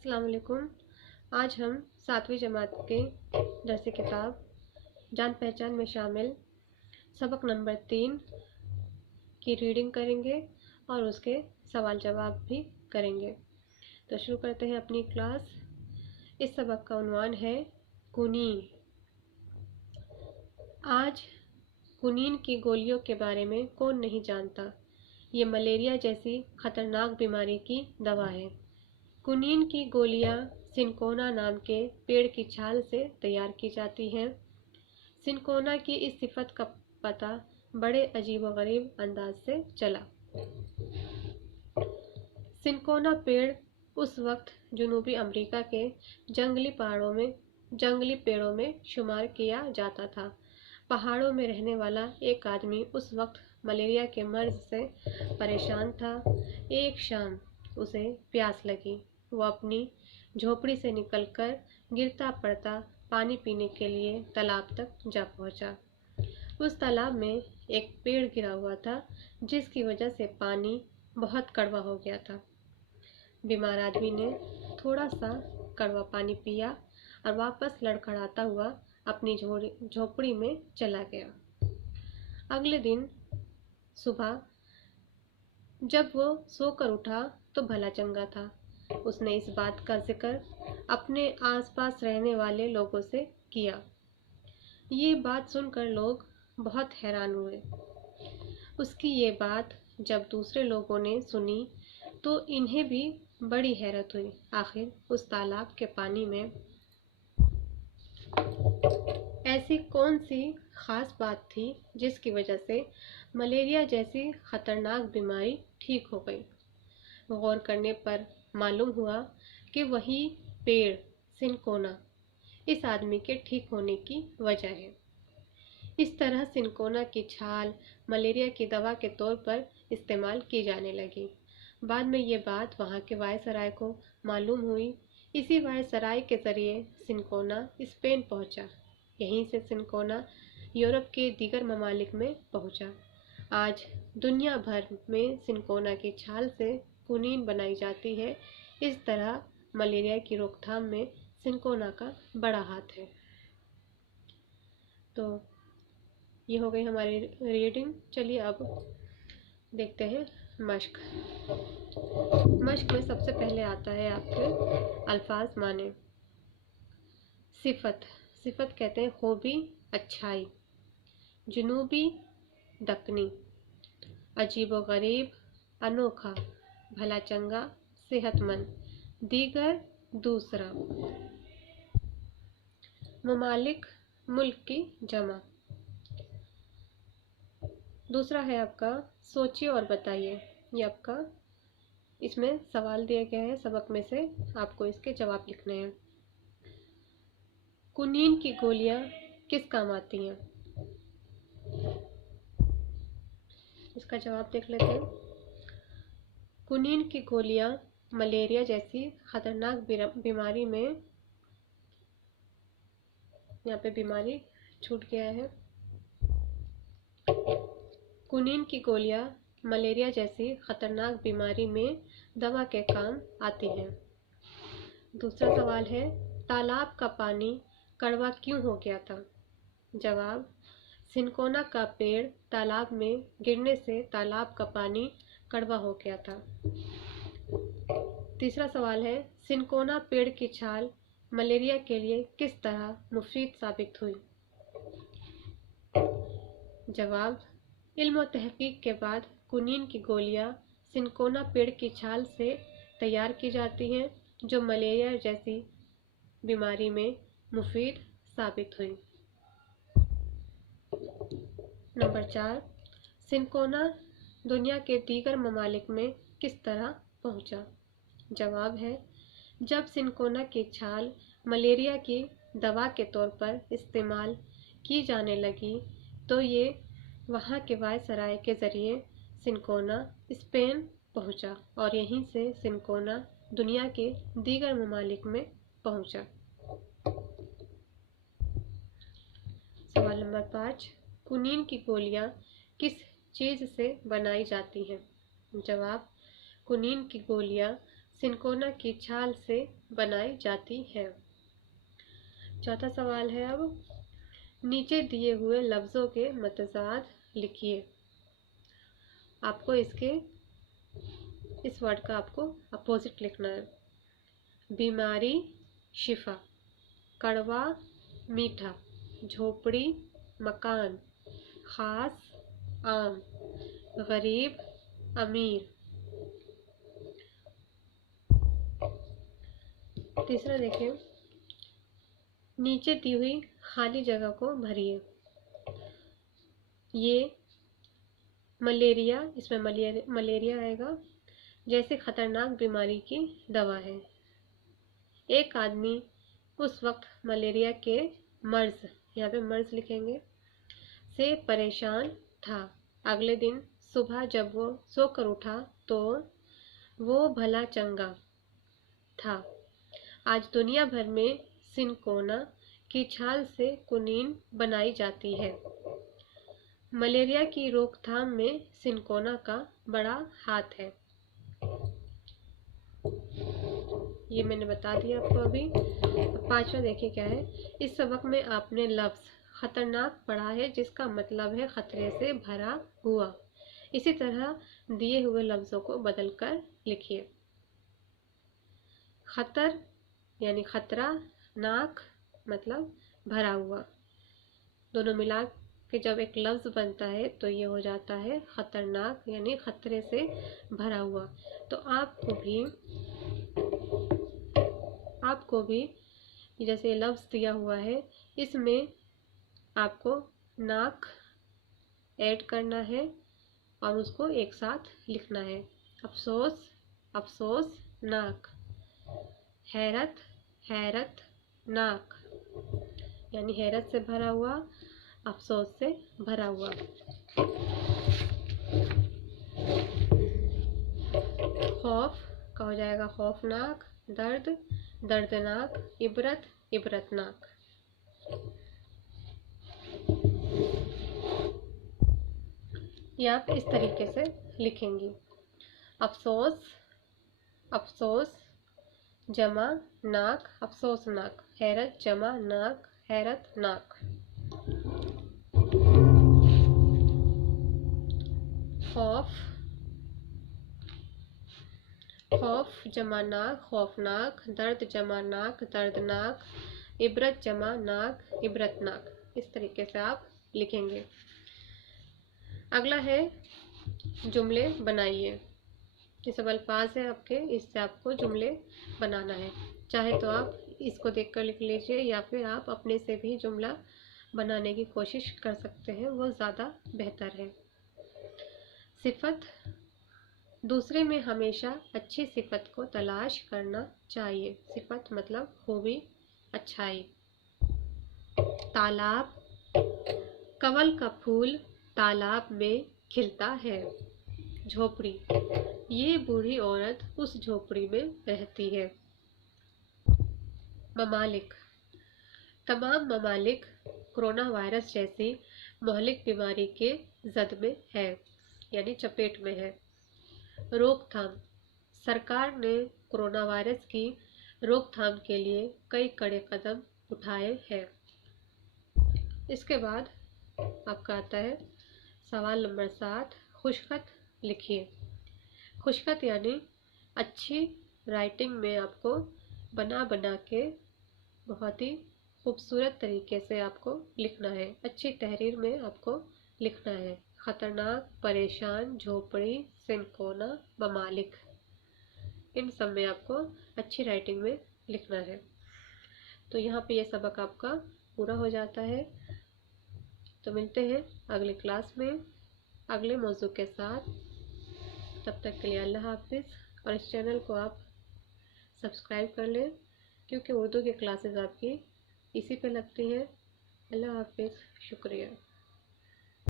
अस्सलाम वालेकुम। आज हम 7वीं जमात के दर्स किताब जान पहचान में शामिल सबक नंबर 3 की रीडिंग करेंगे और उसके सवाल जवाब भी करेंगे। तो शुरू करते हैं अपनी क्लास। इस सबक का उन्वान है कुनीन। आज कुनीन की गोलियों के बारे में कौन नहीं जानता। ये मलेरिया जैसी खतरनाक बीमारी की दवा है। कुनीन की गोलियां सिनकोना नाम के पेड़ की छाल से तैयार की जाती हैं। सिनकोना की इस सिफत का पता बड़े अजीबोगरीब अंदाज से चला। सिनकोना पेड़ उस वक्त जनूबी अमेरिका के जंगली पेड़ों में शुमार किया जाता था। पहाड़ों में रहने वाला एक आदमी उस वक्त मलेरिया के मर्ज से परेशान था। एक शाम उसे प्यास लगी। वो अपनी झोपड़ी से निकलकर गिरता पड़ता पानी पीने के लिए तालाब तक जा पहुंचा। उस तालाब में एक पेड़ गिरा हुआ था, जिसकी वजह से पानी बहुत कड़वा हो गया था। बीमार आदमी ने थोड़ा सा कड़वा पानी पिया और वापस लड़खड़ाता हुआ अपनी झोपड़ी में चला गया। अगले दिन सुबह जब वो सोकर उठा तो भला चंगा था। उसने इस बात का जिक्र अपने आसपास रहने वाले लोगों से किया। ये बात सुनकर लोग बहुत हैरान हुए। उसकी ये बात जब दूसरे लोगों ने सुनी तो इन्हें भी बड़ी हैरत हुई। आखिर उस तालाब के पानी में ऐसी कौन सी खास बात थी जिसकी वजह से मलेरिया जैसी खतरनाक बीमारी ठीक हो गई। गौर करने पर मालूम हुआ कि वही पेड़ सिनकोना इस आदमी के ठीक होने की वजह है। इस तरह सिनकोना की छाल मलेरिया की दवा के तौर पर इस्तेमाल की जाने लगी। बाद में ये बात वहाँ के वायसराय को मालूम हुई। इसी वायसराय के जरिए सिनकोना स्पेन पहुँचा। यहीं से सिनकोना यूरोप के दीगर ममालिक में पहुँचा। आज दुनिया भर में सिनकोना की छाल से कुनीन बनाई जाती है। इस तरह मलेरिया की रोकथाम में सिनकोना का बड़ा हाथ है। तो ये हो गई हमारी रीडिंग। चलिए अब देखते हैं मश्क। मश्क में सबसे पहले आता है आपके अल्फाज माने। सिफत कहते हैं खूबी, अच्छाई। जुनूबी, दक्कनी। अजीबोगरीब, अनोखा, भला चंगा, सेहतमंद। दीगर, दूसरा। ममालिक, मुल्क की जमा। दूसरा है आपका सोचिए और बताइए। ये आपका इसमें सवाल दिए गए हैं। सबक में से आपको इसके जवाब लिखने हैं। कुनीन की गोलियां किस काम आती हैं? इसका जवाब देख लेते हैं। कुनीन की गोलियां मलेरिया जैसी खतरनाक बीमारी में, यहाँ पे बीमारी छूट गया है। कुनीन की गोलियां मलेरिया जैसी खतरनाक बीमारी में दवा के काम आती हैं। दूसरा सवाल है तालाब का पानी कड़वा क्यों हो गया था? जवाब सिनकोना का पेड़ तालाब में गिरने से तालाब का पानी कड़वा हो गया था। तीसरा सवाल है सिनकोना पेड़ की छाल मलेरिया के लिए किस तरह मुफीद साबित हुई? जवाब इल्म और तहकीक के बाद कुनीन की गोलियां सिनकोना पेड़ की छाल से तैयार की जाती हैं, जो मलेरिया जैसी बीमारी में मुफीद साबित हुई। नंबर 4, सिनकोना दुनिया के दीगर ममालिक में किस तरह पहुंचा? जवाब है जब सिनकोना की छाल मलेरिया की दवा के तौर पर इस्तेमाल की जाने लगी तो ये वहाँ के वायसराय के ज़रिए सिनकोना स्पेन पहुँचा और यहीं से सिनकोना दुनिया के दीगर ममालिक में पहुँचा। सवाल नंबर 5, कुनीन की गोलियाँ किस चीज़ से बनाई जाती हैं? जवाब कुनीन की गोलियाँ सिनकोना की छाल से बनाई जाती हैं। चौथा सवाल है अब, नीचे दिए हुए लफ्ज़ों के मतजाद लिखिए। आपको इस वर्ड का आपको अपोजिट लिखना है। बीमारी शिफा, कड़वा मीठा, झोपड़ी मकान, खास आम, गरीब अमीर। तीसरा देखिए, नीचे दी हुई खाली जगह को भरिए। ये मलेरिया, इसमें मलेरिया आएगा, जैसे खतरनाक बीमारी की दवा है। एक आदमी उस वक्त मलेरिया के मर्ज, यहाँ पे मर्ज लिखेंगे, से परेशान था। अगले दिन सुबह जब वो सोकर उठा तो वो भला चंगा था। आज दुनिया भर में सिनकोना की छाल से कुनीन बनाई जाती है। मलेरिया की रोकथाम में सिनकोना का बड़ा हाथ है। ये मैंने बता दिया आपको अभी। पांचवा देखिए क्या है। इस सबक में आपने लफ्ज़ खतरनाक पढ़ा है, जिसका मतलब है खतरे से भरा हुआ। इसी तरह दिए हुए लफ्ज़ों को बदलकर लिखिए। खतर यानी खतरा, नाक मतलब भरा हुआ। दोनों मिला के जब एक लफ्ज़ बनता है तो ये हो जाता है खतरनाक, यानी खतरे से भरा हुआ। तो आपको भी जैसे लफ्ज़ दिया हुआ है, इसमें आपको नाक ऐड करना है और उसको एक साथ लिखना है। अफसोस, अफसोस नाक। हैरत, हैरत नाक, यानी हैरत से भरा हुआ, अफसोस से भरा हुआ। खौफ का हो जाएगा खौफनाक, दर्द दर्दनाक, इबरत इबरतनाक। ये आप इस तरीके से लिखेंगी। अफसोस, अफसोस जमा नाक, अफसोसनाक। हैरत जमा नाक, हैरतनाक। खौफ, खौफ जमा नाक, खौफनाक। दर्द जमा नाक, दर्दनाक। इबरत जमा नाक, इबरतनाक। इस तरीके से आप लिखेंगे। अगला है जुमले बनाइए। ये सब अल्फाज है आपके, इससे आपको जुमले बनाना है। चाहे तो आप इसको देखकर लिख लीजिए, या फिर आप अपने से भी जुमला बनाने की कोशिश कर सकते हैं, वो ज़्यादा बेहतर है। सिफत, दूसरे में हमेशा अच्छी सिफत को तलाश करना चाहिए। सिफत मतलब खूबी, अच्छाई। तालाब, कमल का फूल तालाब में खिलता है। झोपड़ी, ये बूढ़ी औरत उस झोपड़ी में रहती है। ममालिक, तमाम ममालिक कोरोना वायरस जैसी महलिक बीमारी के जद में है, यानी चपेट में है। रोकथाम, सरकार ने कोरोना वायरस की रोकथाम के लिए कई कड़े कदम उठाए हैं। इसके बाद आपका आता है सवाल नंबर 7, खुशखत लिखिए। खुशखत यानी अच्छी राइटिंग में आपको बना बना के बहुत ही खूबसूरत तरीके से आपको लिखना है। अच्छी तहरीर में आपको लिखना है। खतरनाक, परेशान, झोपड़ी, सिनकोना, ममालिक, इन सब में आपको अच्छी राइटिंग में लिखना है। तो यहाँ पे ये सबक आपका पूरा हो जाता है। तो मिलते हैं अगले क्लास में अगले मौजू के साथ। तब तक के लिए अल्लाह हाफिज़। और इस चैनल को आप सब्सक्राइब कर लें, क्योंकि उर्दू की क्लासेस आपकी इसी पे लगती हैं। अल्लाह हाफिज़, शुक्रिया।